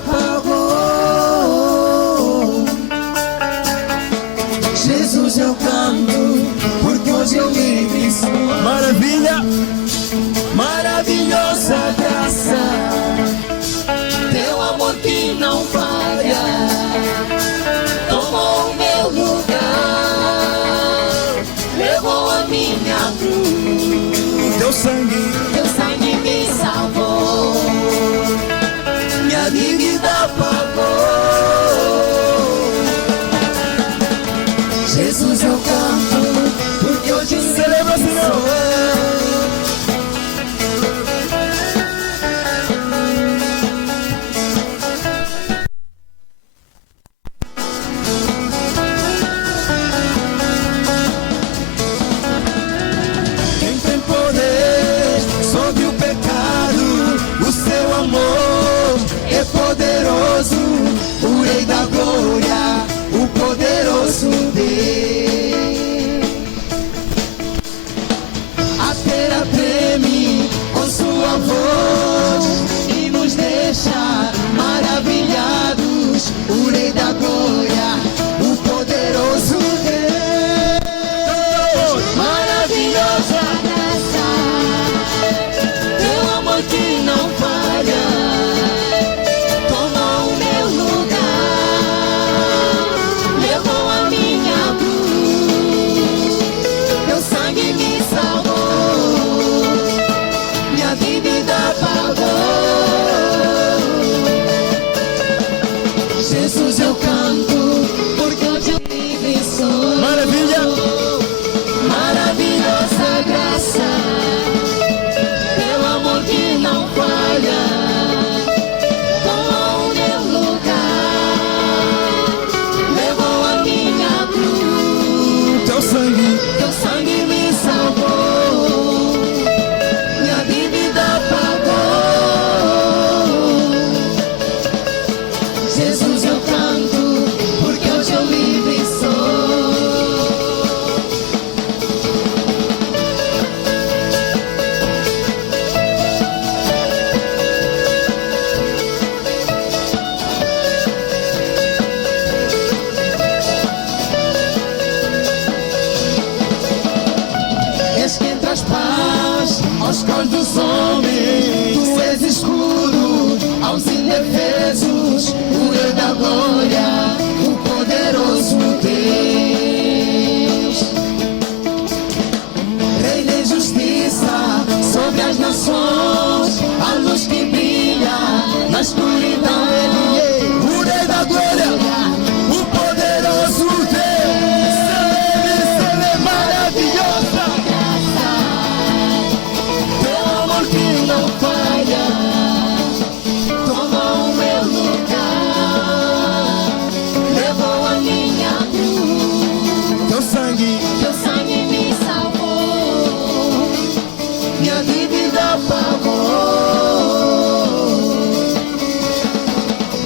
apagou. Jesus, eu canto, porque hoje eu livre sou. Maravilha, Maravilhosa graça, teu amor que não falha, tomou o meu lugar, levou a minha cruz. teu sangue Me salvou, minha dívida pagou. Jesus, eu canto, porque hoje eu celebra, Senhor. Quem tem poder sobre o pecado, o seu amor é poderoso, o Rei da Glória, o poderoso Deus. A terra treme com sua voz e nos deixa maravilhados, o Rei da Glória, o poderoso Deus. Maravilhosa graça, teu amor que não falha, tomou o meu lugar, levou a minha cruz, teu sangue me salvou, minha dívida pagou. Jesus, eu canto, porque hoje eu livre sou. Maravilha, Maravilhosa graça, teu amor que não falha, tomou o meu lugar, levou a minha cruz, teu sangue me salvou, minha dívida pagou. Jesus, eu canto, porque hoje eu livre sou. És quem traz paz aos cós dos homens. Tu és escudo aos indefesos, o Rei da Glória, o poderoso Deus. Reina em justiça sobre as nações, a luz que brilha na escuridão. Ele é o Rei da Glória, o poderoso Deus. Ele é maravilhosa graça, teu amor que não falha, tomou o meu lugar, levou a minha cruz, teu sangue me salvou, minha dívida pagou.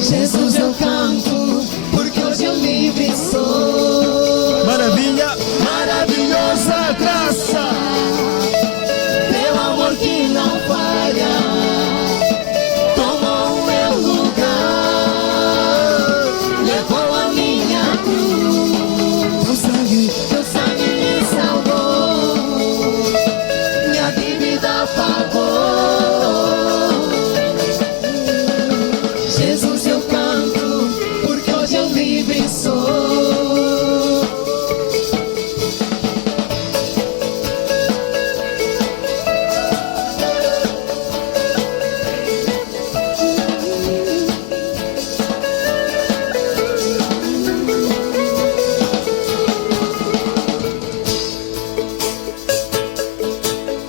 Jesus, eu canto, porque hoje eu livre sou. maravilha, Maravilhosa graça, teu amor que não falha, tomou o meu lugar, levou a minha cruz, teu sangue me salvou, minha dívida pagou. Jesus, eu canto, porque hoje eu livre sou.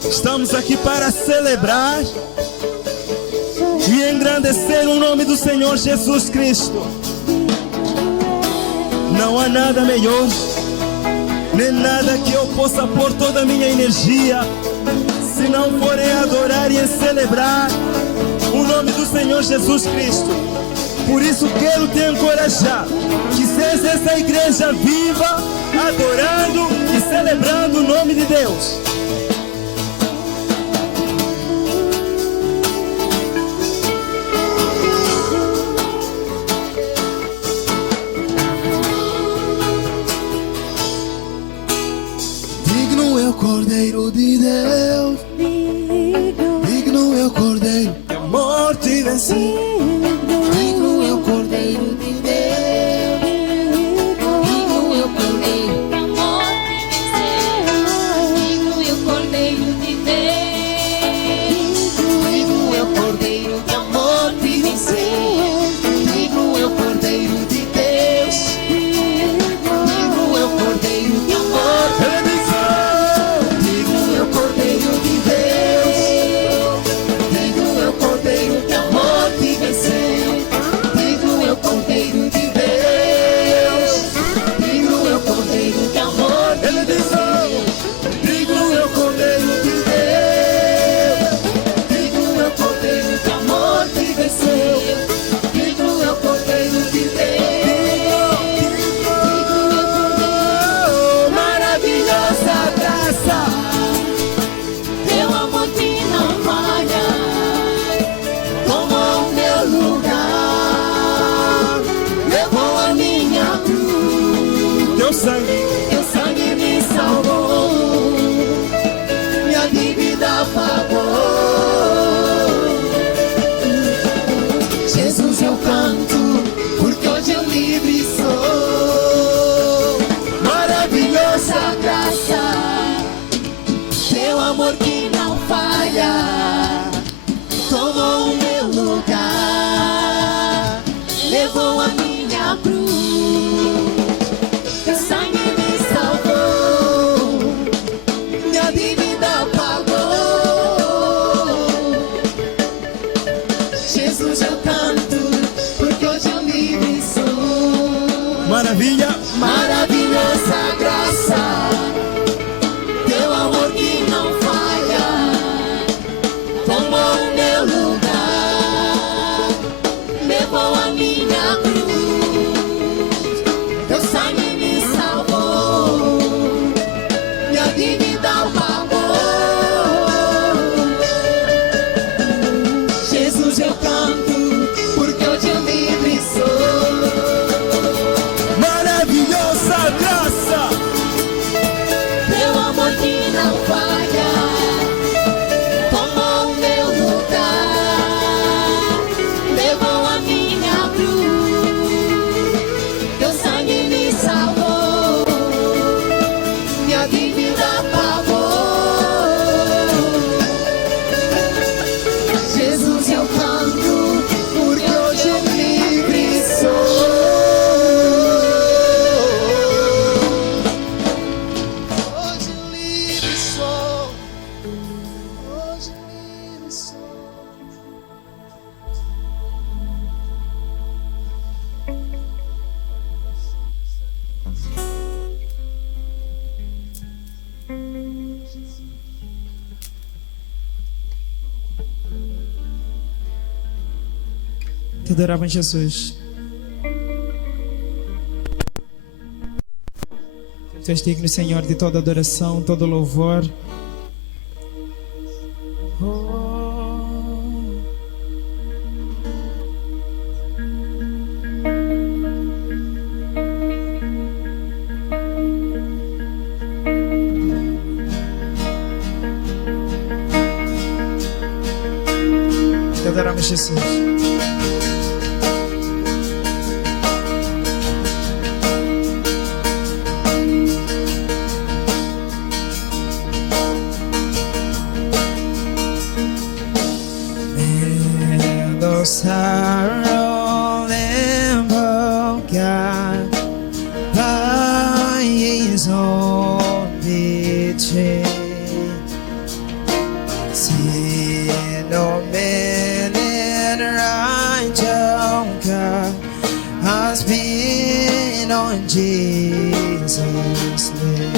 estamos aqui para celebrar e engrandecer o nome do Senhor Jesus Cristo. Não há nada melhor, nem nada que eu possa pôr toda a minha energia, se não for em adorar e em celebrar o nome do Senhor Jesus Cristo. Por isso quero te encorajar, que seja essa igreja viva, adorando e celebrando o nome de Deus. Teu sangue me salvou, minha dívida pagou. Jesus, eu canto, porque hoje eu livre sou. Maravilhosa graça, teu amor que não falha, tomou o meu lugar, levou a minha cruz. Teu sangue me salvou, minha dívida pagou. Jesus, eu canto, porque hoje eu livre sou. Maravilhosa graça, teu amor que não falha, tomou o meu lugar, levou a minha cruz. Teu sangue me salvou, minha dívida pagou. Jesus, eu canto, porque hoje eu livre sou. Maravilhosa graça, Teu amor que não falha, tomou o meu lugar, levou a minha cruz. Teu sangue me salvou, minha dívida pagou. Jesus, eu canto, porque hoje eu livre sou. Hoje livre sou, hoje livre sou. Te adoravam Jesus. Tu és digno, Senhor, de toda adoração, todo louvor. Te adoramos, Jesus. Meadows are rolling God by His own betrayal. Sin no man and righteous God has been on Jesus' name.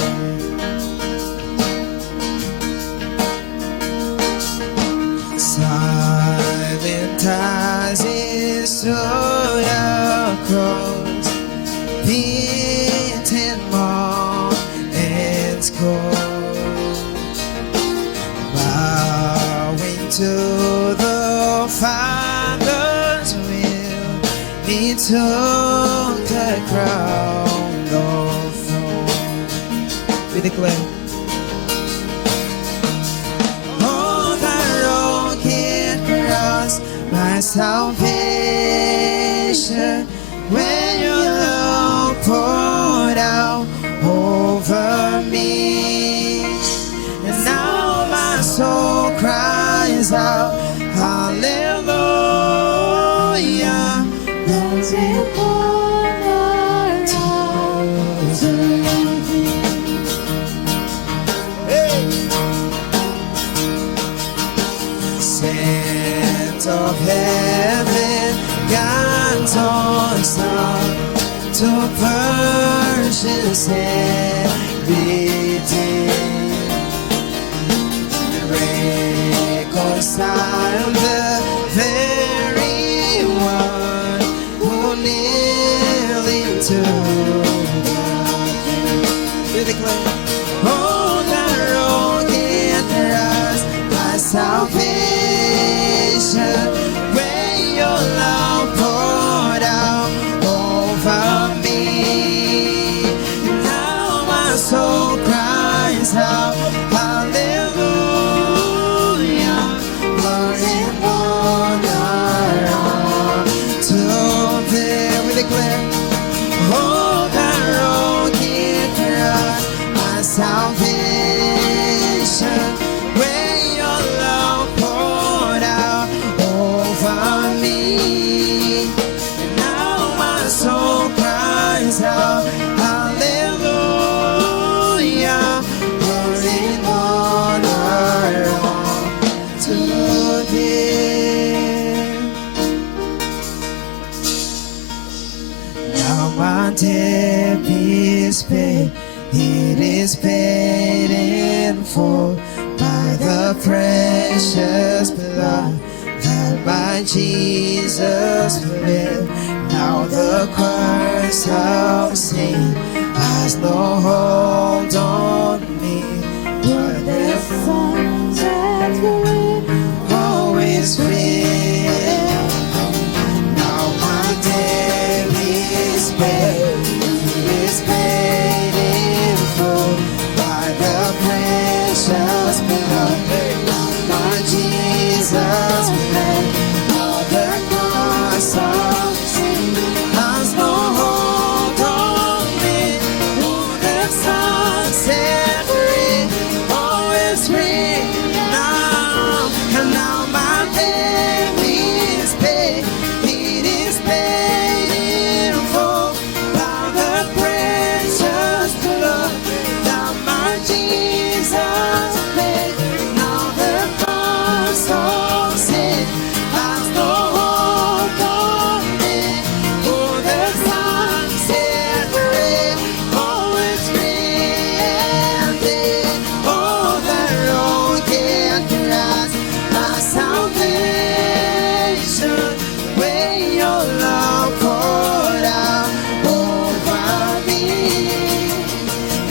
Silent as His through the cross, beaten more and scorned, bowing to the Father's will, He took the crown of thorns. We declare. My salvation, when your love poured out over me, and now my soul cries out, hallelujah. Those who pour out to me. Sent of heaven, God's own Son, to purchase everything, reconcile the very one who nearly to God. You declare, oh, the road can rise, my salvation, when your love poured out over me. debt is paid. It is paid in full by the precious blood that my Jesus bled. Now the curse of sin has no hold on me, but the Son set free, always free. Now my debt is paid, it is paid in full by the precious blood of my Jesus bled. Now the cross of sin has no hold on me, who the Son set free, always free. Now, and now my debt is paid, it is paid in full by the precious blood that my Jesus paid. Now the cross of sin has no hold on me, who the Son set free, always free indeed. Oh, the road can cross my salvation, when your love poured out over me.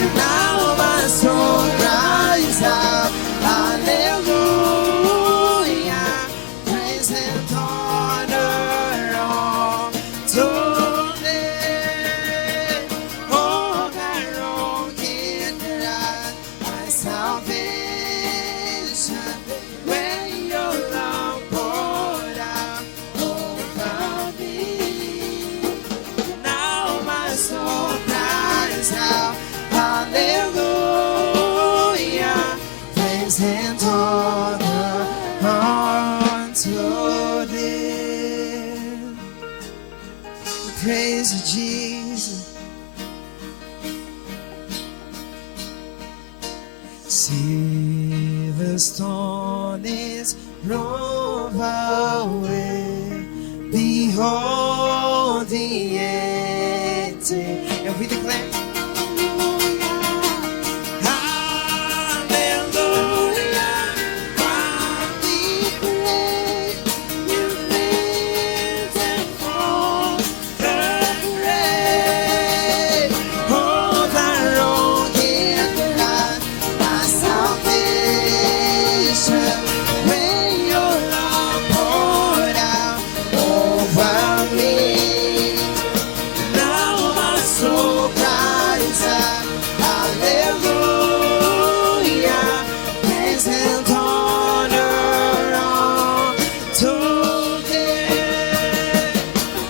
And now my soul cries out, hallelujah, praise and honor unto thee. Oh, thy road can cross my salvation, when your love poured out over me. Now my soul cries out, hallelujah, praise and honor unto thee. Praise you, Jesus. See the stone is rolled away. Behold the empty. And we declare, hallelujah, God be praised. You live and fall the grave. Oh, thy road can cross my salvation, when your love poured out over me. Now my soul cries out, hallelujah, praise and honor unto thee.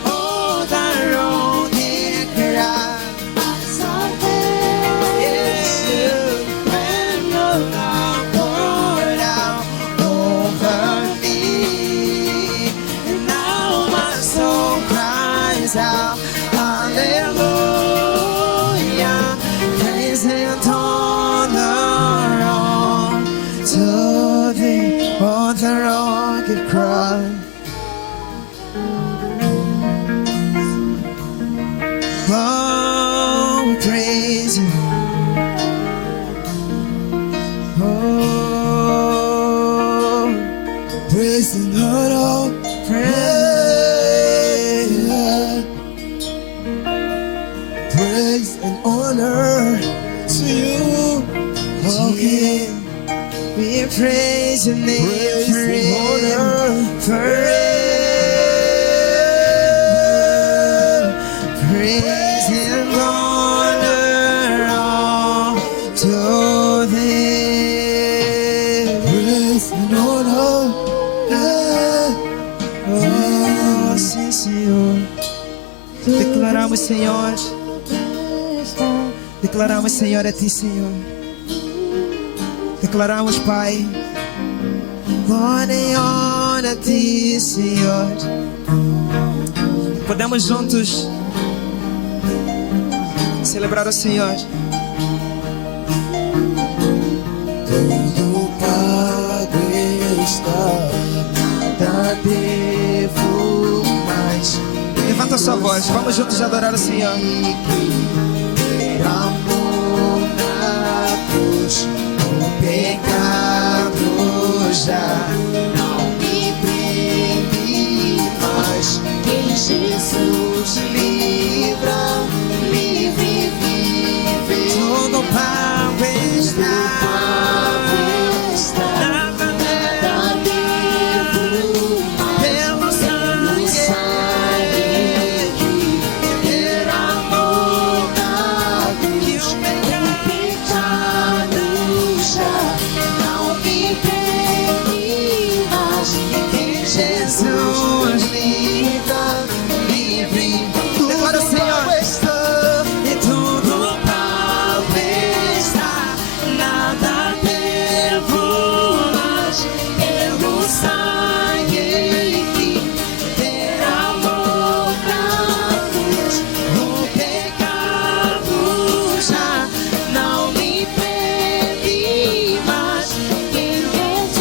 Oh, thy road can cross my salvation, when your love poured out over me. And now my soul cries out, hallelujah, praise and honor unto thee. On the rugged cross, oh, we praise you. Oh, praise and honor, praise and honor to you, oh King. We praise your name forever. Praise and honor unto thee. Praise and honor, oh, sim, Senhor. Declaramos, Senhor. Declaramos, Senhor, a Ti, Senhor. Declaramos, Pai, glória e honra a Ti, Senhor. Podemos juntos celebrar o Senhor. Tudo pago está, nada devo mais. Levanta a sua voz, vamos juntos adorar o Senhor. Amor na cruz, o pecado já não me prende mais. Quem Jesus livra, livre vive. Todo papo está, nada devo mais. pelo sangue Que ter amor na cruz, que o pecado já não me prende mais. Quem Jesus livra, livre. Declara, Senhor. E tudo Palpa está, nada devo mais. Pelo sangue que ter amor na cruz, o pecado já não me prende mais. Quem Jesus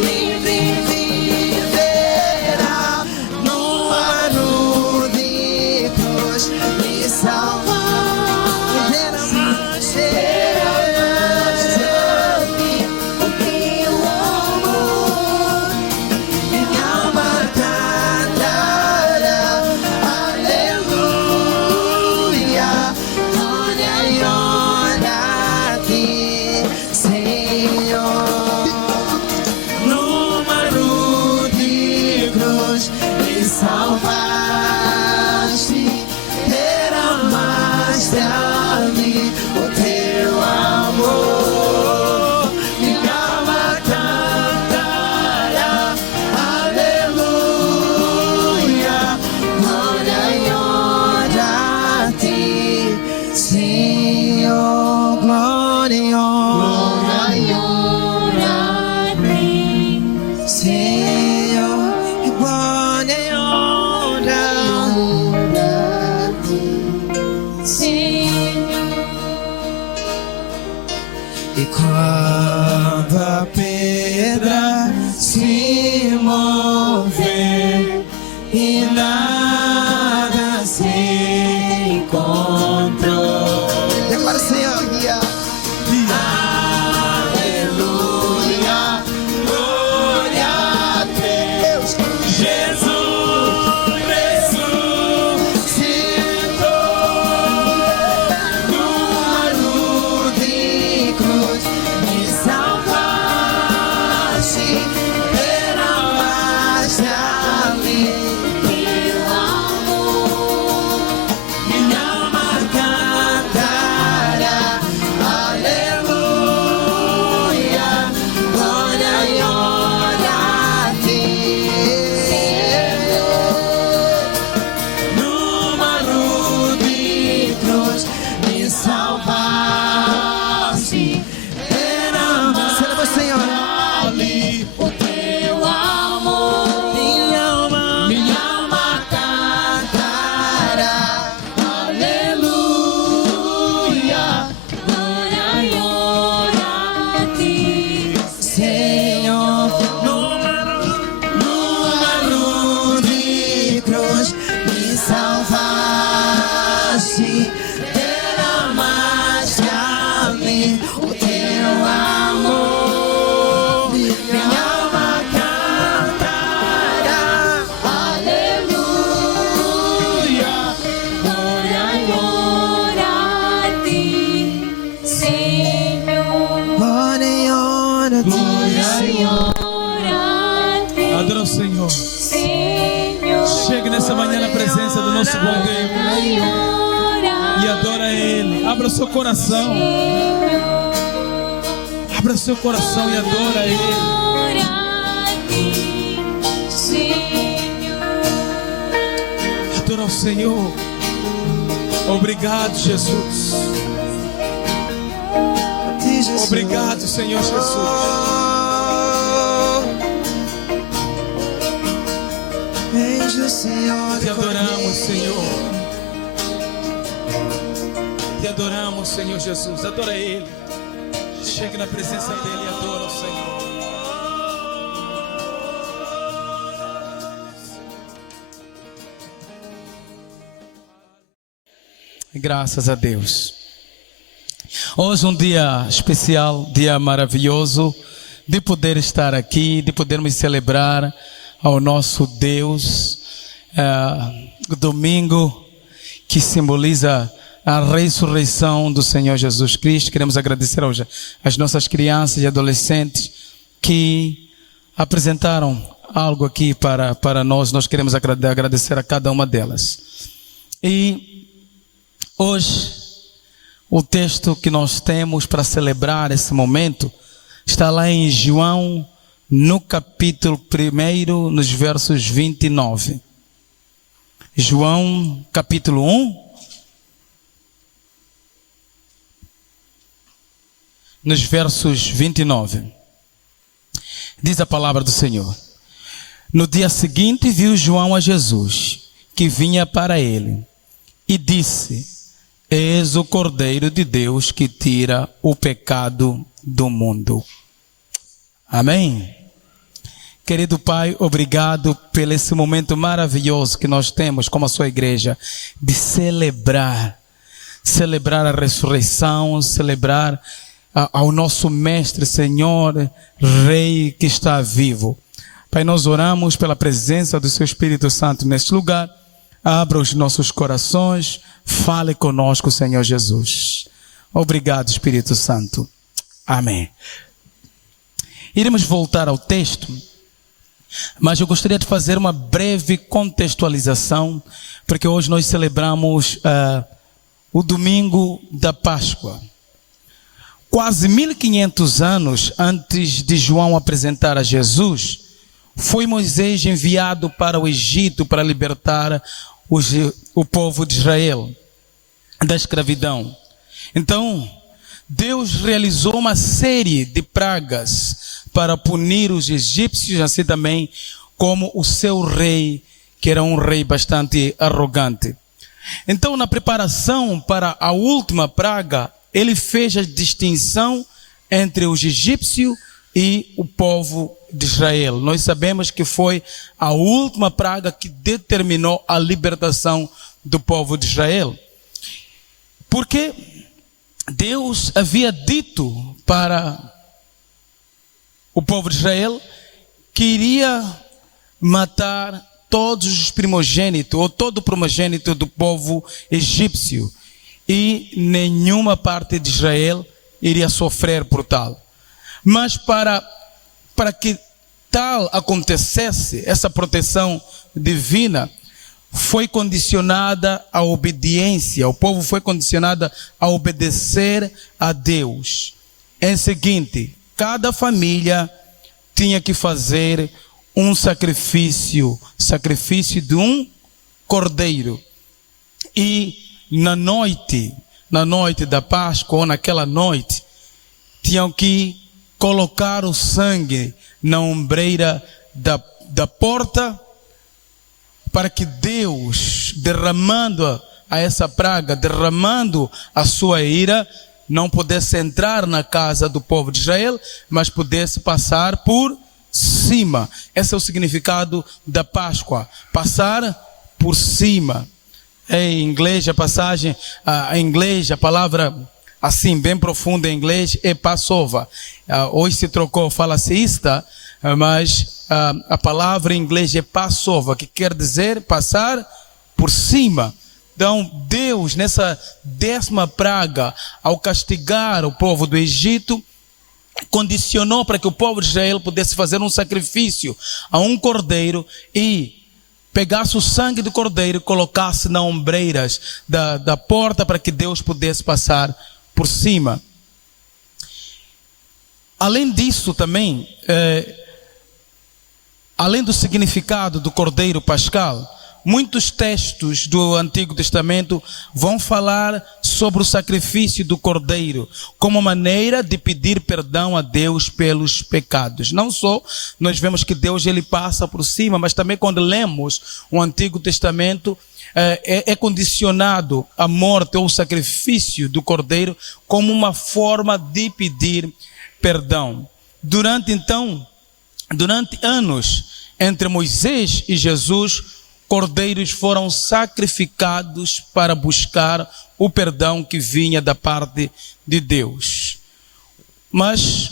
livre viverá no ano de cruz, me salvar. Será-me o teu amor, minha alma cantará, aleluia. Glória e honra a ti, Senhor. Numa cruz de cruz me salvaste, derramaste a mim o teu amor. Minha alma cantará, aleluia. Glória e honra a ti, Senhor. Glória e honra a ti, Senhor. glória e honra. E quando a pedra se mover e nada se encontrou, declara, Senhor. Aleluia, glória a Deus, Jesus ressuscitou. Numa cruz de cruz me salvaste, derramaste a mim teu amor. Minha alma cantará, aleluia. Glória e honra a ti, numa cruz de cruz me salvaste, derramaste Celebra, Senhor. ali o teu amor. Minha alma cantará, aleluia. Glória e honra a ti, Senhor. Numa cruz de cruz me salvaste, derramaste a mim o teu amor. Minha alma cantará, aleluia. Glória e honra a ti, Senhor. Glória e honra a ti, Glória e honra a ti, Adora o Senhor. Senhor. Chegue nessa manhã na presença do nosso bom Deus e adora Ele. Abra o seu coração. Abra o seu coração e adora Ele. Adora o Senhor. Obrigado, Jesus. Obrigado, Senhor Jesus. Beijo, Senhor. Te adoramos, Senhor. Te adoramos, Senhor Jesus. Adora Ele. Chegue na presença dEle e adora o Senhor. Graças a Deus. Hoje um dia especial, dia maravilhoso, de poder estar aqui, de podermos celebrar ao nosso Deus. Domingo que simboliza a ressurreição do Senhor Jesus Cristo. Queremos agradecer hoje às nossas crianças e adolescentes que apresentaram algo aqui para nós. Nós queremos agradecer a cada uma delas. E hoje, o texto que nós temos para celebrar esse momento está lá em João, no capítulo 1, nos versos 29. João, capítulo 1, nos versos 29. Diz a palavra do Senhor: No dia seguinte viu João a Jesus, que vinha para ele, e disse: Eis o Cordeiro de Deus que tira o pecado do mundo. Amém? Querido Pai, obrigado por esse momento maravilhoso que nós temos como a sua igreja, de celebrar a ressurreição, celebrar ao nosso Mestre, Senhor, Rei que está vivo. Pai, nós oramos pela presença do Seu Espírito Santo neste lugar. Abra os nossos corações, fale conosco, Senhor Jesus. Obrigado, Espírito Santo. Amém. Iremos voltar ao texto, mas eu gostaria de fazer uma breve contextualização, porque hoje nós celebramos o domingo da Páscoa. Quase 1500 anos antes de João apresentar a Jesus, foi Moisés enviado para o Egito para libertar o povo de Israel da escravidão. Então, Deus realizou uma série de pragas para punir os egípcios, assim também como o seu rei, que era um rei bastante arrogante. Então, na preparação para a última praga, ele fez a distinção entre os egípcios e o povo de Israel. Nós sabemos que foi a última praga que determinou a libertação do povo de Israel. Porque Deus havia dito para o povo de Israel que iria matar todos os primogênitos, ou todo o primogênito do povo egípcio. E nenhuma parte de Israel iria sofrer por tal. Mas para que tal acontecesse, essa proteção divina foi condicionada à obediência. O povo foi condicionado a obedecer a Deus. Em seguinte, cada família tinha que fazer um sacrifício de um cordeiro. E na noite da Páscoa, ou naquela noite, tinham que colocar o sangue na ombreira da porta, para que Deus, derramando a essa praga, derramando a sua ira, não pudesse entrar na casa do povo de Israel, mas pudesse passar por cima. Esse é o significado da Páscoa, passar por cima. Em inglês, a passagem, em inglês, a palavra assim, bem profunda em inglês, é Passover. Hoje se trocou, fala-se Easter, mas a palavra em inglês é Passover, que quer dizer passar por cima. Então, Deus, nessa 10ª praga, ao castigar o povo do Egito, condicionou para que o povo de Israel pudesse fazer um sacrifício a um cordeiro e pegasse o sangue do cordeiro e colocasse nas ombreiras da porta, para que Deus pudesse passar por cima. Além disso também, além do significado do cordeiro pascal, muitos textos do Antigo Testamento vão falar sobre o sacrifício do cordeiro como maneira de pedir perdão a Deus pelos pecados. Não só nós vemos que Deus ele passa por cima, mas também quando lemos o Antigo Testamento, é condicionado a morte ou o sacrifício do cordeiro como uma forma de pedir perdão. Durante anos, entre Moisés e Jesus, cordeiros foram sacrificados para buscar o perdão que vinha da parte de Deus. Mas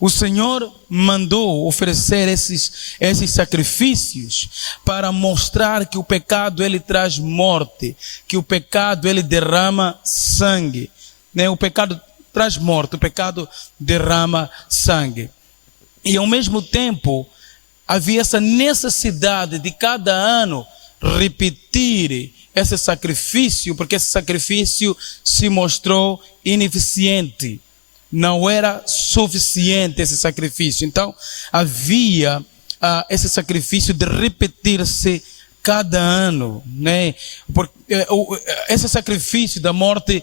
o Senhor mandou oferecer esses sacrifícios para mostrar que o pecado ele traz morte, que o pecado ele derrama sangue, né? O pecado traz morte, o pecado derrama sangue. E ao mesmo tempo havia essa necessidade de cada ano repetir esse sacrifício, porque esse sacrifício se mostrou ineficiente. Não era suficiente esse sacrifício. Então, havia esse sacrifício de repetir-se cada ano, né? Porque esse sacrifício da morte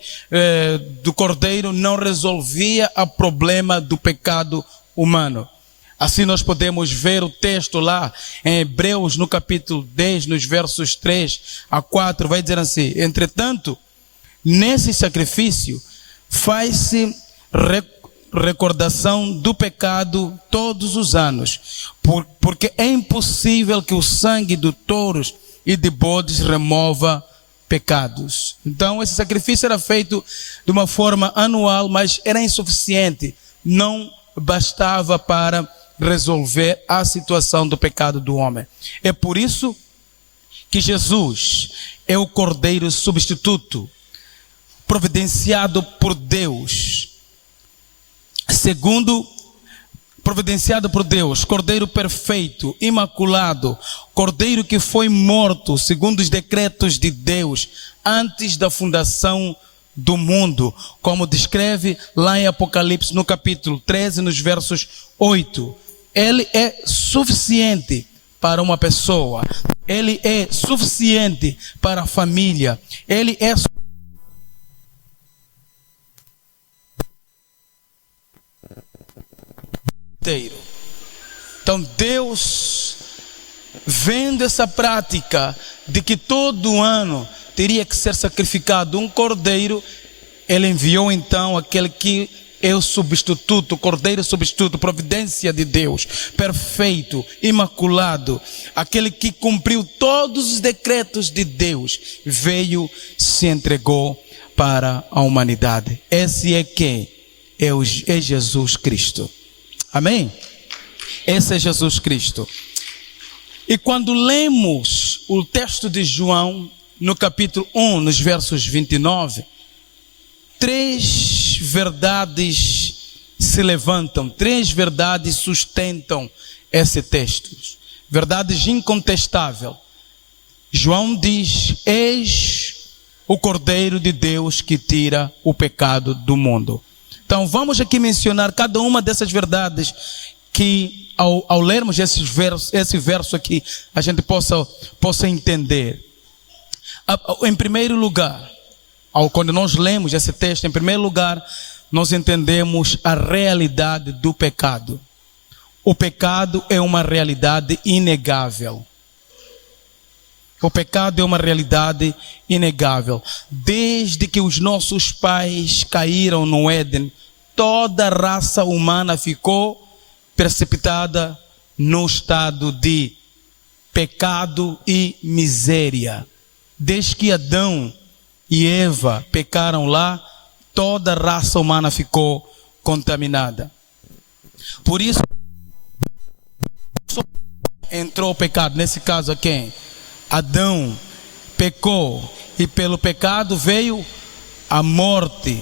do cordeiro não resolvia o problema do pecado humano. Assim nós podemos ver o texto lá em Hebreus, no capítulo 10, nos versos 3 a 4, vai dizer assim: entretanto, nesse sacrifício faz-se recordação do pecado todos os anos, porque é impossível que o sangue de touros e de bodes remova pecados. Então esse sacrifício era feito de uma forma anual, mas era insuficiente, não bastava para resolver a situação do pecado do homem. É por isso que Jesus é o cordeiro substituto, providenciado por Deus, providenciado por Deus, cordeiro perfeito, imaculado, cordeiro que foi morto segundo os decretos de Deus antes da fundação do mundo, como descreve lá em Apocalipse no capítulo 13, nos versos 8. Ele é suficiente para uma pessoa, ele é suficiente para a família, ele é inteiro. Então Deus, vendo essa prática de que todo ano teria que ser sacrificado um cordeiro, ele enviou então aquele que é o substituto, o cordeiro substituto, providência de Deus, perfeito, imaculado, aquele que cumpriu todos os decretos de Deus, veio, se entregou para a humanidade. Esse é quem? É Jesus Cristo. Amém? Esse é Jesus Cristo. E quando lemos o texto de João, no capítulo 1, nos versos 29, 3 verdades se levantam, 3 verdades sustentam esse texto. Verdades incontestáveis. João diz: eis o Cordeiro de Deus que tira o pecado do mundo. Então vamos aqui mencionar cada uma dessas verdades que ao lermos esse verso aqui, a gente possa entender. Em primeiro lugar, quando nós lemos esse texto, em primeiro lugar, nós entendemos a realidade do pecado. O pecado é uma realidade inegável. O pecado é uma realidade inegável. Desde que os nossos pais caíram no Éden, toda a raça humana ficou precipitada no estado de pecado e miséria. Desde que Adão e Eva pecaram lá, toda a raça humana ficou contaminada. Por isso entrou o pecado. Nesse caso, a quem? Adão pecou, e pelo pecado veio a morte.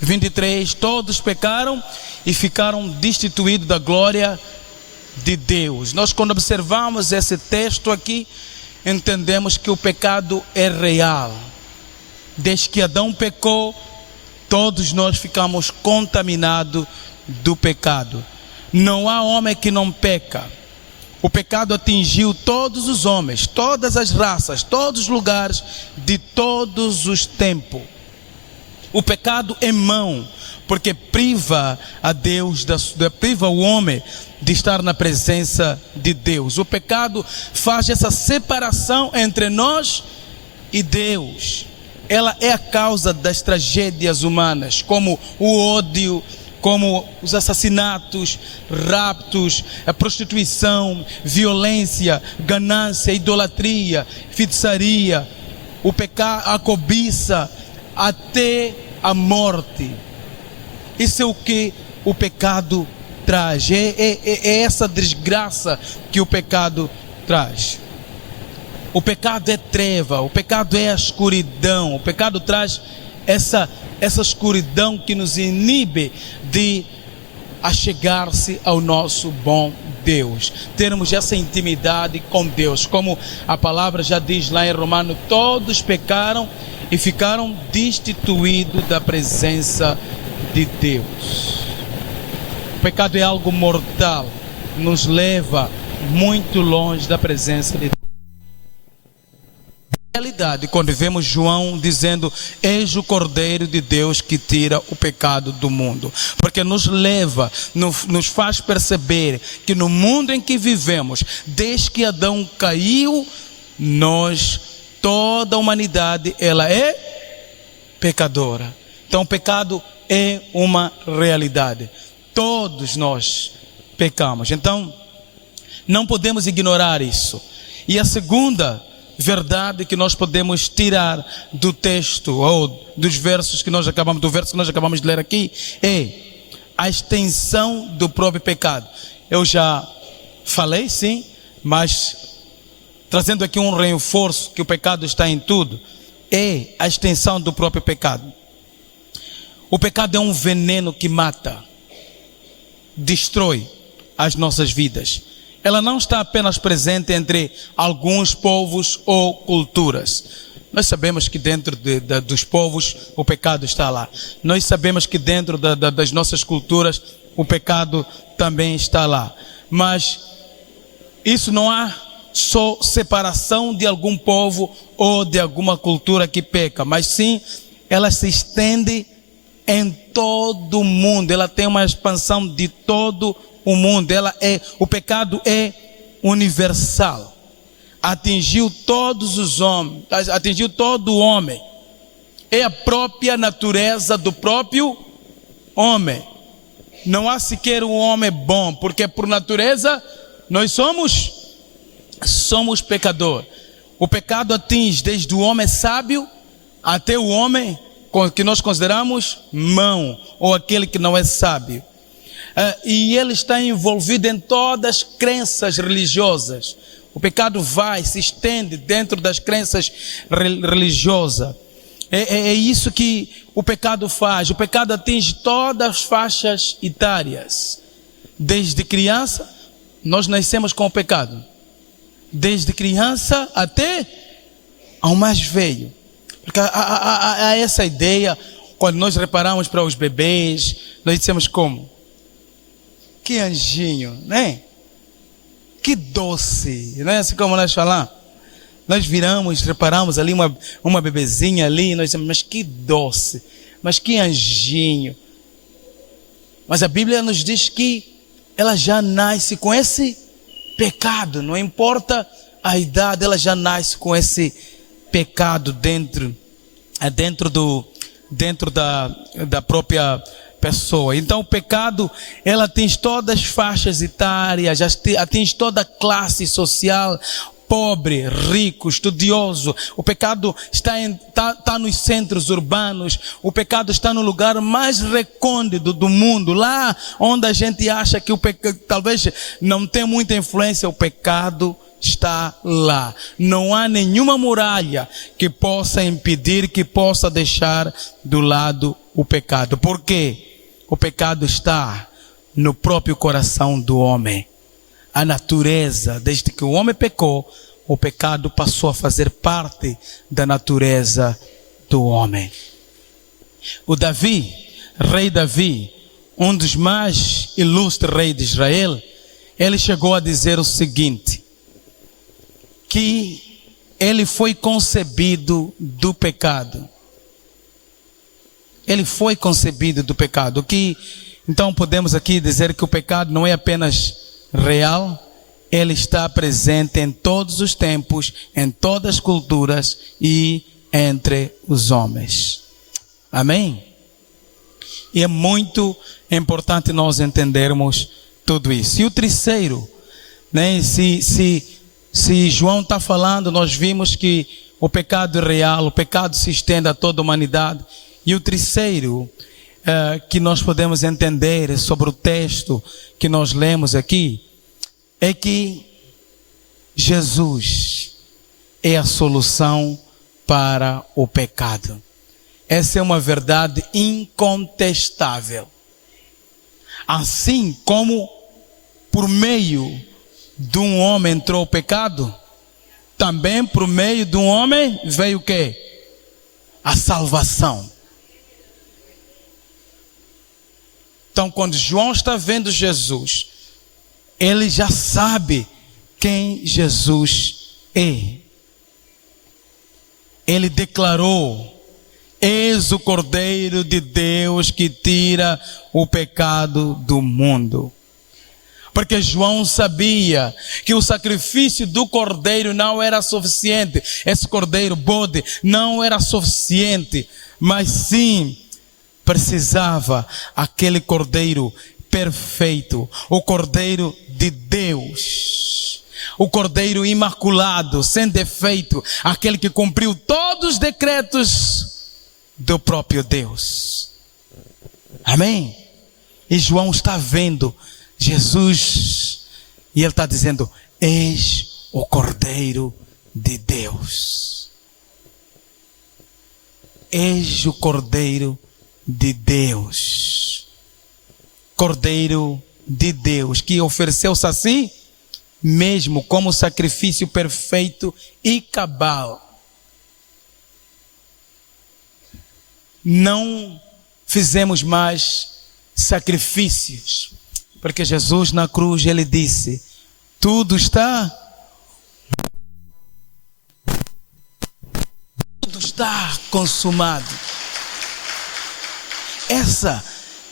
23, todos pecaram e ficaram destituídos da glória de Deus. Nós, quando observamos esse texto aqui, entendemos que o pecado é real. Desde que Adão pecou, todos nós ficamos contaminados do pecado. Não há homem que não peca. O pecado atingiu todos os homens, todas as raças, todos os lugares, de todos os tempos. O pecado é mau, porque priva a Deus, priva o homem de estar na presença de Deus. O pecado faz essa separação entre nós e Deus. Ela é a causa das tragédias humanas, como o ódio, como os assassinatos, raptos, a prostituição, violência, ganância, idolatria, feitiçaria, o pecado, a cobiça, até a morte. Isso é o que o pecado traz. É essa desgraça que o pecado traz. O pecado é treva, o pecado é a escuridão. O pecado traz essa escuridão que nos inibe de achegar-se ao nosso bom Deus, termos essa intimidade com Deus. Como a palavra já diz lá em Romanos, todos pecaram e ficaram destituídos da presença de Deus. O pecado é algo mortal, nos leva muito longe da presença de Deus. Realidade, quando vemos João dizendo: eis o Cordeiro de Deus que tira o pecado do mundo, porque nos leva, nos faz perceber que no mundo em que vivemos, desde que Adão caiu, toda a humanidade, ela é pecadora. Então o pecado é uma realidade, todos nós pecamos, então não podemos ignorar isso. E a segunda verdade que nós podemos tirar do texto ou dos versos que nós acabamos de ler aqui é a extensão do próprio pecado. Eu já falei, sim, mas trazendo aqui um reforço que o pecado está em tudo, é a extensão do próprio pecado. O pecado é um veneno que mata, destrói as nossas vidas. Ela não está apenas presente entre alguns povos ou culturas. Nós sabemos que dentro dos povos o pecado está lá. Nós sabemos que dentro das nossas culturas o pecado também está lá. Mas isso não há só separação de algum povo ou de alguma cultura que peca, mas sim ela se estende em todo o mundo. Ela tem uma expansão de todo o mundo. O pecado é universal. Atingiu todos os homens, atingiu todo o homem. É a própria natureza do próprio homem. Não há sequer um homem bom, porque por natureza nós somos pecadores. O pecado atinge desde o homem sábio até o homem que nós consideramos mão, ou aquele que não é sábio. E ele está envolvido em todas as crenças religiosas. O pecado se estende dentro das crenças religiosas. É isso que o pecado faz. O pecado atinge todas as faixas etárias. Desde criança, nós nascemos com o pecado. Desde criança até ao mais velho. Porque há essa ideia, quando nós reparamos para os bebês, nós dizemos como? Que anjinho, né? Que doce, não é assim como nós falamos? Nós reparamos ali uma bebezinha ali, nós dizemos, mas que doce, mas que anjinho. Mas a Bíblia nos diz que ela já nasce com esse pecado, não importa a idade, ela já nasce com esse pecado dentro da própria pessoa. Então o pecado, ela atinge todas as faixas etárias, atinge toda a classe social, pobre, rico, estudioso. O pecado está nos centros urbanos. O pecado está no lugar mais recôndito do mundo, lá onde a gente acha que o pecado talvez não tem muita influência. O pecado está lá. Não há nenhuma muralha que possa impedir, que possa deixar do lado o pecado. Por quê? O pecado está no próprio coração do homem. A natureza, desde que o homem pecou, o pecado passou a fazer parte da natureza do homem. O rei Davi, um dos mais ilustres reis de Israel, ele chegou a dizer o seguinte, que ele foi concebido do pecado. Ele foi concebido do pecado. Então podemos aqui dizer que o pecado não é apenas real, ele está presente em todos os tempos, em todas as culturas e entre os homens. Amém? E é muito importante nós entendermos tudo isso. E o terceiro, né, se João está falando, nós vimos que o pecado é real, o pecado se estende a toda a humanidade. E o terceiro que nós podemos entender sobre o texto que nós lemos aqui é que Jesus é a solução para o pecado. Essa é uma verdade incontestável. Assim como por meio de um homem entrou o pecado, também por meio de um homem veio o quê? A salvação. Então, quando João está vendo Jesus, ele já sabe quem Jesus é. Ele declarou: eis o Cordeiro de Deus que tira o pecado do mundo. Porque João sabia que o sacrifício do cordeiro não era suficiente. Esse cordeiro, bode, não era suficiente. Mas sim, precisava aquele cordeiro perfeito. O cordeiro de Deus. O cordeiro imaculado, sem defeito. Aquele que cumpriu todos os decretos do próprio Deus. Amém? E João está vendo Jesus, e ele está dizendo: eis o Cordeiro de Deus. Eis o Cordeiro de Deus. Cordeiro de Deus, que ofereceu-se a si mesmo como sacrifício perfeito e cabal. Não fizemos mais sacrifícios, porque Jesus na cruz, ele disse: tudo está consumado. Essa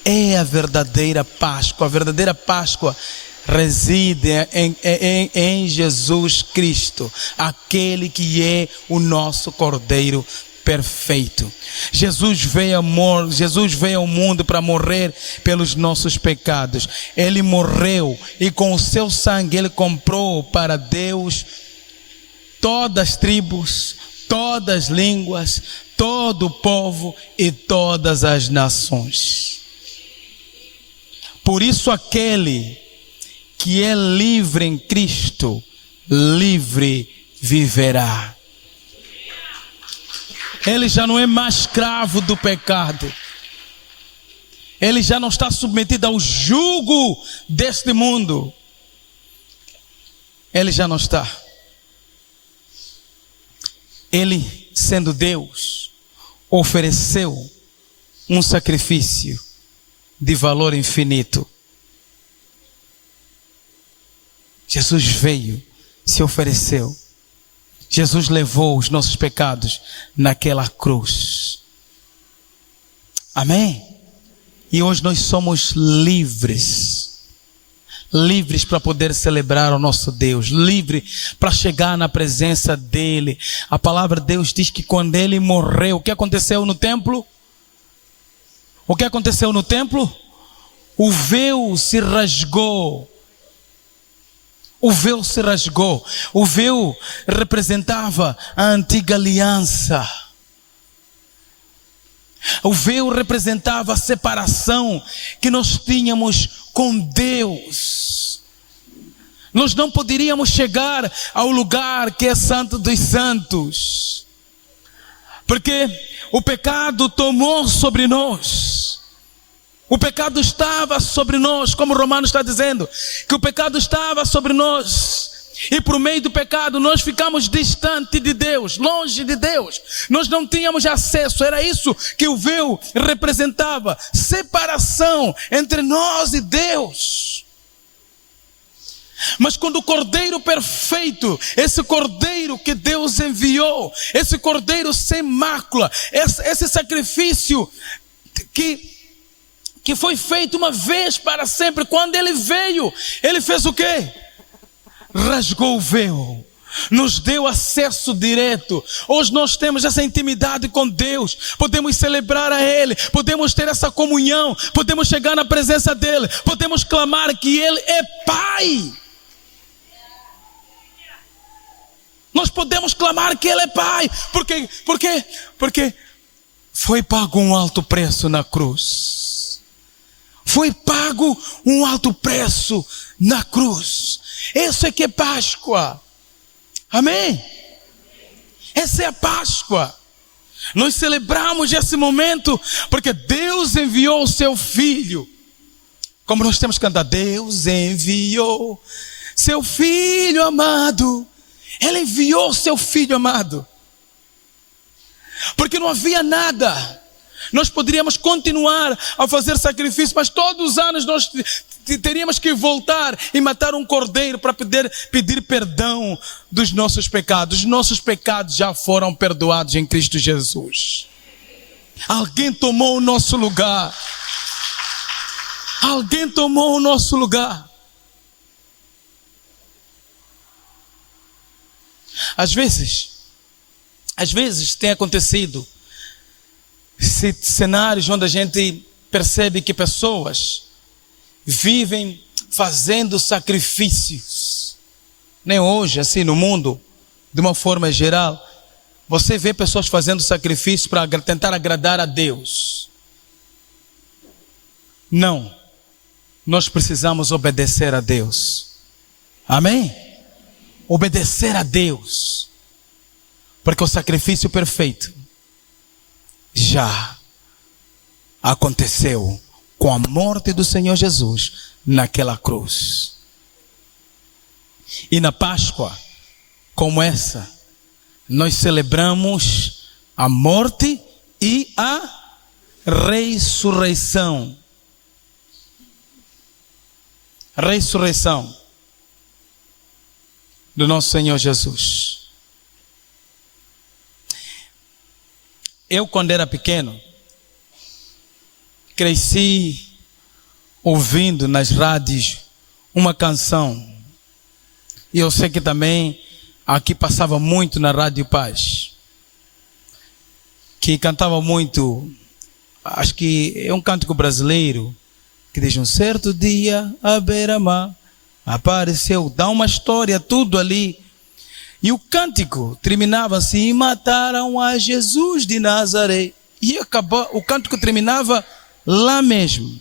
é a verdadeira Páscoa. A verdadeira Páscoa reside em Jesus Cristo, aquele que é o nosso Cordeiro perfeito. Jesus veio ao mundo para morrer pelos nossos pecados. Ele morreu e com o seu sangue ele comprou para Deus todas as tribos, todas as línguas, todo o povo e todas as nações. Por isso aquele que é livre em Cristo, livre viverá. Ele já não é mais escravo do pecado. Ele já não está submetido ao jugo deste mundo. Ele já não está. Ele, sendo Deus, ofereceu um sacrifício de valor infinito. Jesus veio, se ofereceu. Jesus levou os nossos pecados naquela cruz. Amém? E hoje nós somos livres. Livres para poder celebrar o nosso Deus. Livres para chegar na presença dEle. A palavra de Deus diz que quando Ele morreu, o que aconteceu no templo? O que aconteceu no templo? O véu se rasgou. O véu se rasgou. O véu representava a antiga aliança. O véu representava a separação que nós tínhamos com Deus. Nós não poderíamos chegar ao lugar que é Santo dos Santos, porque o pecado tomou sobre nós. O pecado estava sobre nós, como Romanos está dizendo, que o pecado estava sobre nós. E por meio do pecado nós ficamos distante de Deus, longe de Deus. Nós não tínhamos acesso, era isso que o véu representava. Separação entre nós e Deus. Mas quando o Cordeiro perfeito, esse Cordeiro que Deus enviou, esse Cordeiro sem mácula, esse sacrifício que foi feito uma vez para sempre, quando ele veio, ele fez o quê? Rasgou o véu. nos deu acesso direto. Hoje nós temos essa intimidade com Deus, podemos celebrar a Ele, podemos ter essa comunhão, podemos chegar na presença dEle, podemos clamar que Ele é Pai. Nós podemos clamar que Ele é Pai, porque foi pago um alto preço na cruz. Foi pago um alto preço na cruz. Isso é que é Páscoa. Amém? Essa é a Páscoa. Nós celebramos esse momento porque Deus enviou o seu Filho. Como nós temos que cantar, Deus enviou seu Filho amado. Ele enviou o seu Filho amado. Porque não havia nada. Nós poderíamos continuar a fazer sacrifício, mas todos os anos nós teríamos que voltar e matar um cordeiro para pedir perdão dos nossos pecados. Os nossos pecados já foram perdoados em Cristo Jesus. Alguém tomou o nosso lugar. Alguém tomou o nosso lugar. Às vezes tem acontecido cenários onde a gente percebe que pessoas vivem fazendo sacrifícios. Nem hoje, assim no mundo, de uma forma geral, você vê pessoas fazendo sacrifícios para tentar agradar a Deus. Não, nós precisamos obedecer a Deus. Amém? Obedecer a Deus, porque o sacrifício perfeito já aconteceu com a morte do Senhor Jesus naquela cruz. E na Páscoa, como essa, nós celebramos a morte e a ressurreição. A ressurreição do nosso Senhor Jesus. Eu, quando era pequeno, cresci ouvindo nas rádios uma canção. E eu sei que também aqui passava muito na Rádio Paz. Que cantava muito, acho que é um cântico brasileiro, que diz: um certo dia à beira-mar apareceu, dá uma história, tudo ali. E o cântico terminava assim: mataram a Jesus de Nazaré. E o cântico terminava lá mesmo.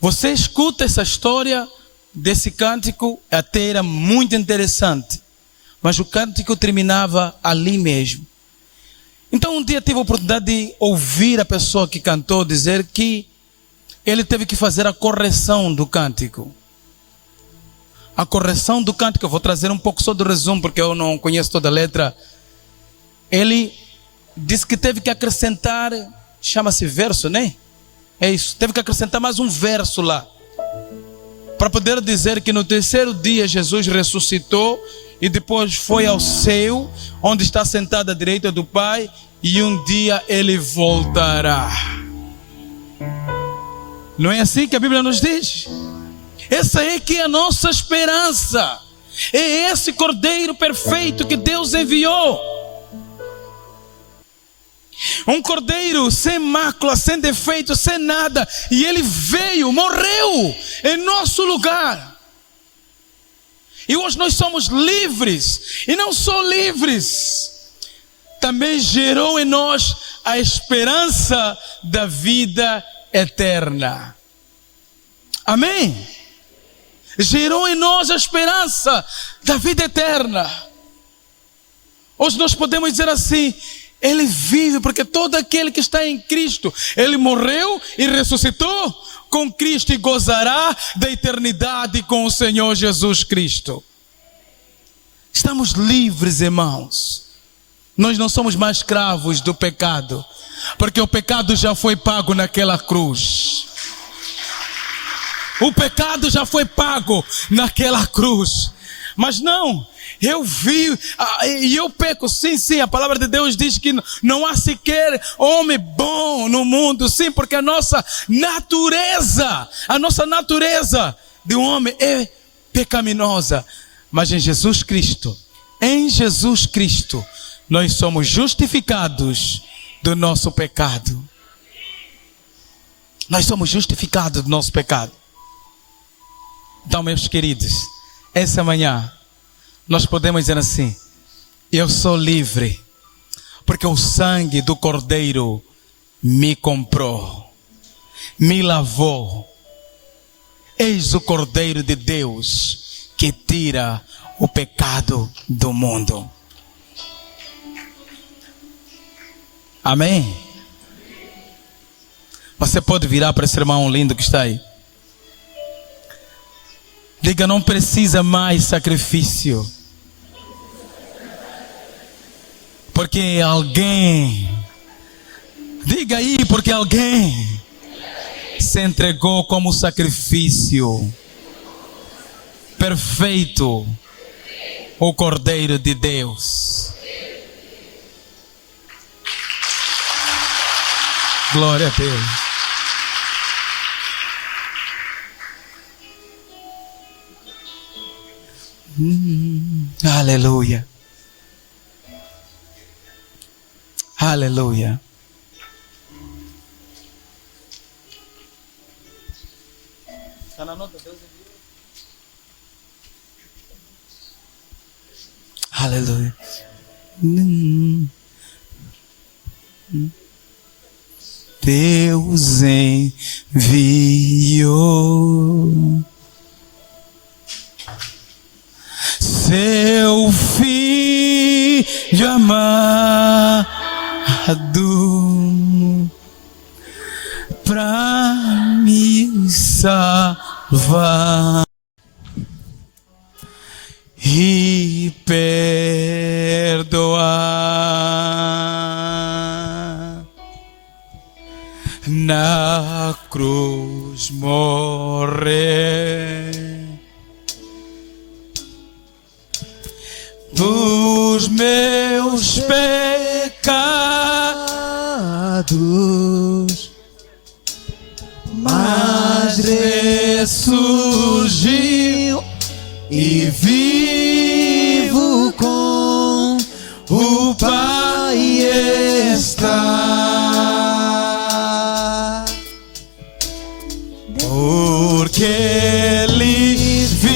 Você escuta essa história desse cântico, até era muito interessante, mas o cântico terminava ali mesmo. Então um dia tive a oportunidade de ouvir a pessoa que cantou dizer que ele teve que fazer a correção do cântico. A correção do cântico, eu vou trazer um pouco só do resumo, porque eu não conheço toda a letra. Ele disse que teve que acrescentar, chama-se verso, né? É isso, teve que acrescentar mais um verso lá, para poder dizer que no terceiro dia Jesus ressuscitou e depois foi ao céu, onde está sentado à direita do Pai, e um dia Ele voltará. Não é assim que a Bíblia nos diz? Essa é que é a nossa esperança. É esse Cordeiro perfeito que Deus enviou. Um Cordeiro sem mácula, sem defeito, sem nada. E Ele veio, morreu em nosso lugar. E hoje nós somos livres. E não só livres, também gerou em nós a esperança da vida eterna. Amém? Gerou em nós a esperança da vida eterna. Hoje nós podemos dizer assim: Ele vive, porque todo aquele que está em Cristo, Ele morreu e ressuscitou com Cristo e gozará da eternidade com o Senhor Jesus Cristo. Estamos livres, irmãos. Nós não somos mais escravos do pecado, porque o pecado já foi pago naquela cruz. O pecado já foi pago naquela cruz. Mas não, eu vi e eu peco. Sim, a palavra de Deus diz que não há sequer homem bom no mundo. Sim, porque a nossa natureza de um homem é pecaminosa. Mas em Jesus Cristo, nós somos justificados do nosso pecado. Nós somos justificados do nosso pecado. Então, meus queridos, essa manhã nós podemos dizer assim: eu sou livre, porque o sangue do Cordeiro me comprou, me lavou. Eis o Cordeiro de Deus que tira o pecado do mundo. Amém? Você pode virar para esse irmão lindo que está aí. Diga: não precisa mais sacrifício. Porque alguém, diga aí, porque alguém se entregou como sacrifício perfeito, o Cordeiro de Deus. Glória a Deus. Aleluia. Aleluia. Está na nota, Deus enviou. Aleluia. Deus enviou seu Filho amado para me salvar e perdoar. Na cruz morrer dos meus pecados, mas ressurgiu e vivo com o Pai está, porque Ele vive.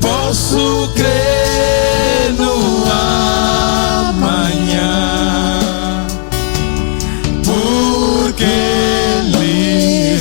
Posso crer no amanhã, porque Ele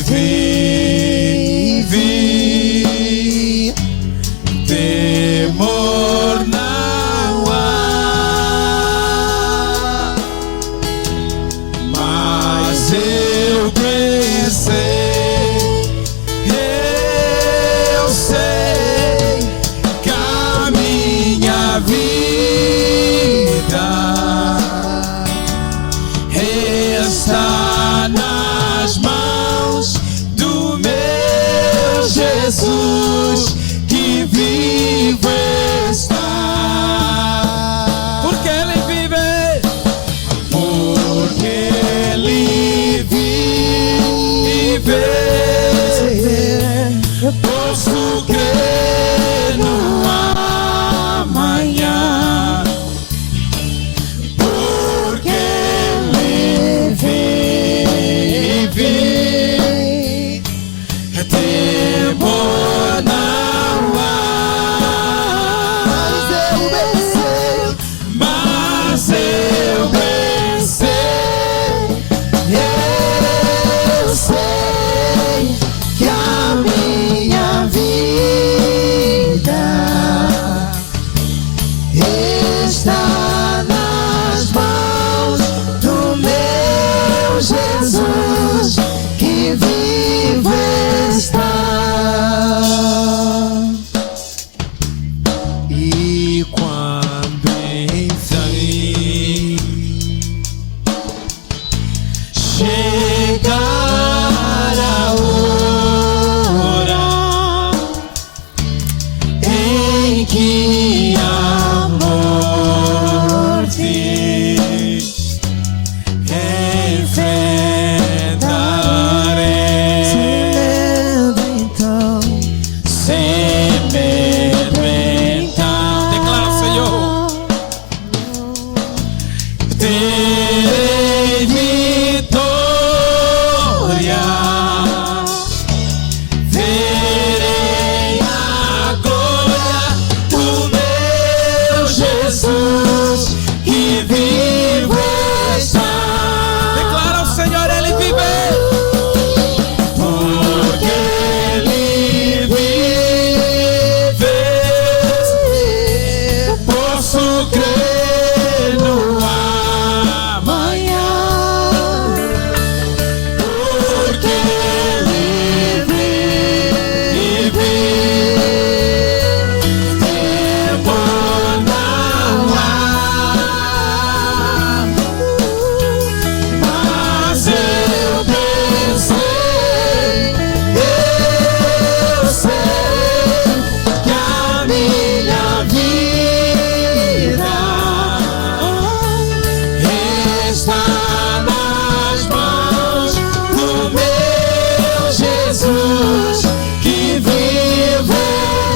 Jesus que vive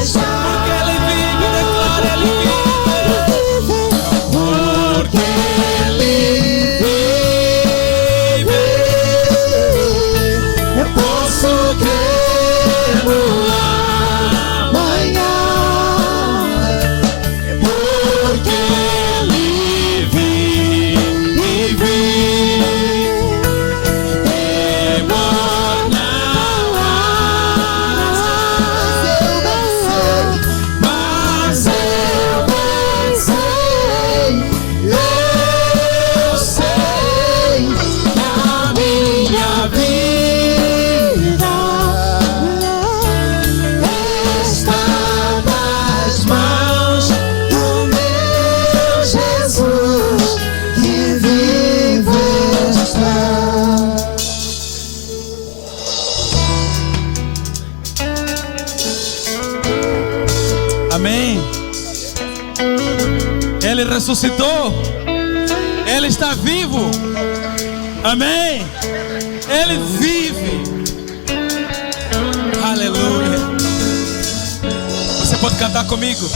está. Porque Ele vive, declara Ele vive. Porque Ele vive, eu posso crer no amanhã. Porque Ele vive, temor não há. Mas eu sei que a minha vida está nas mãos do meu Jesus que vive está. Amém. Ele ressuscitou. Ele está vivo. Amém. Ele vive. Aleluia. Você pode cantar comigo?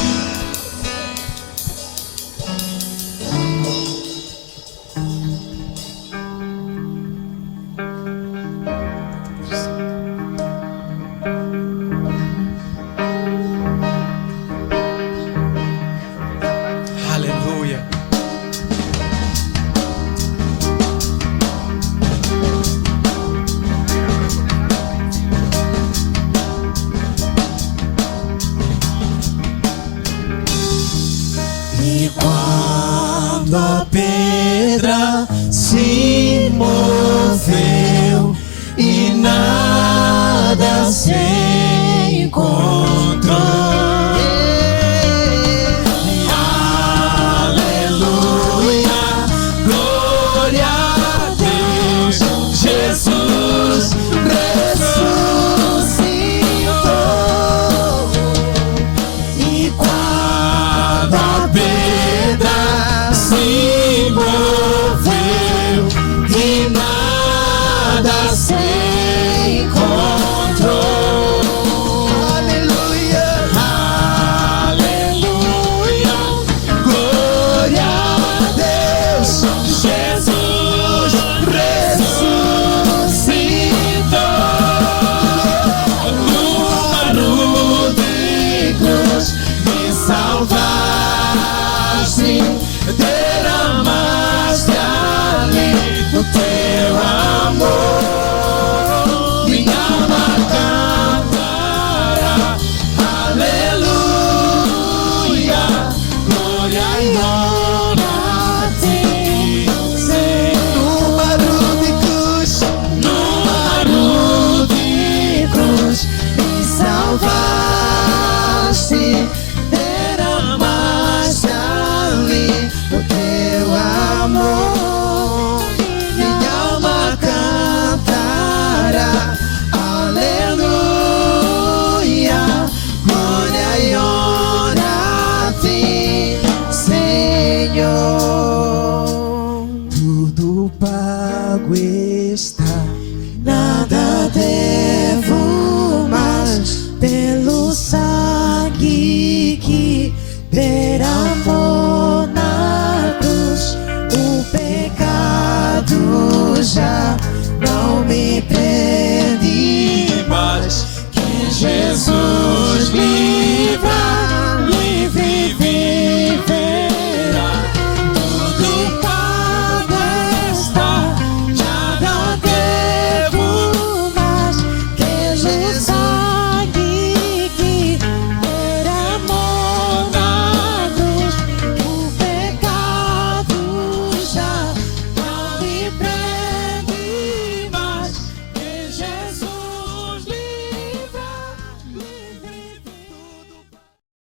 Aleluia. E quando a pedra se moveu,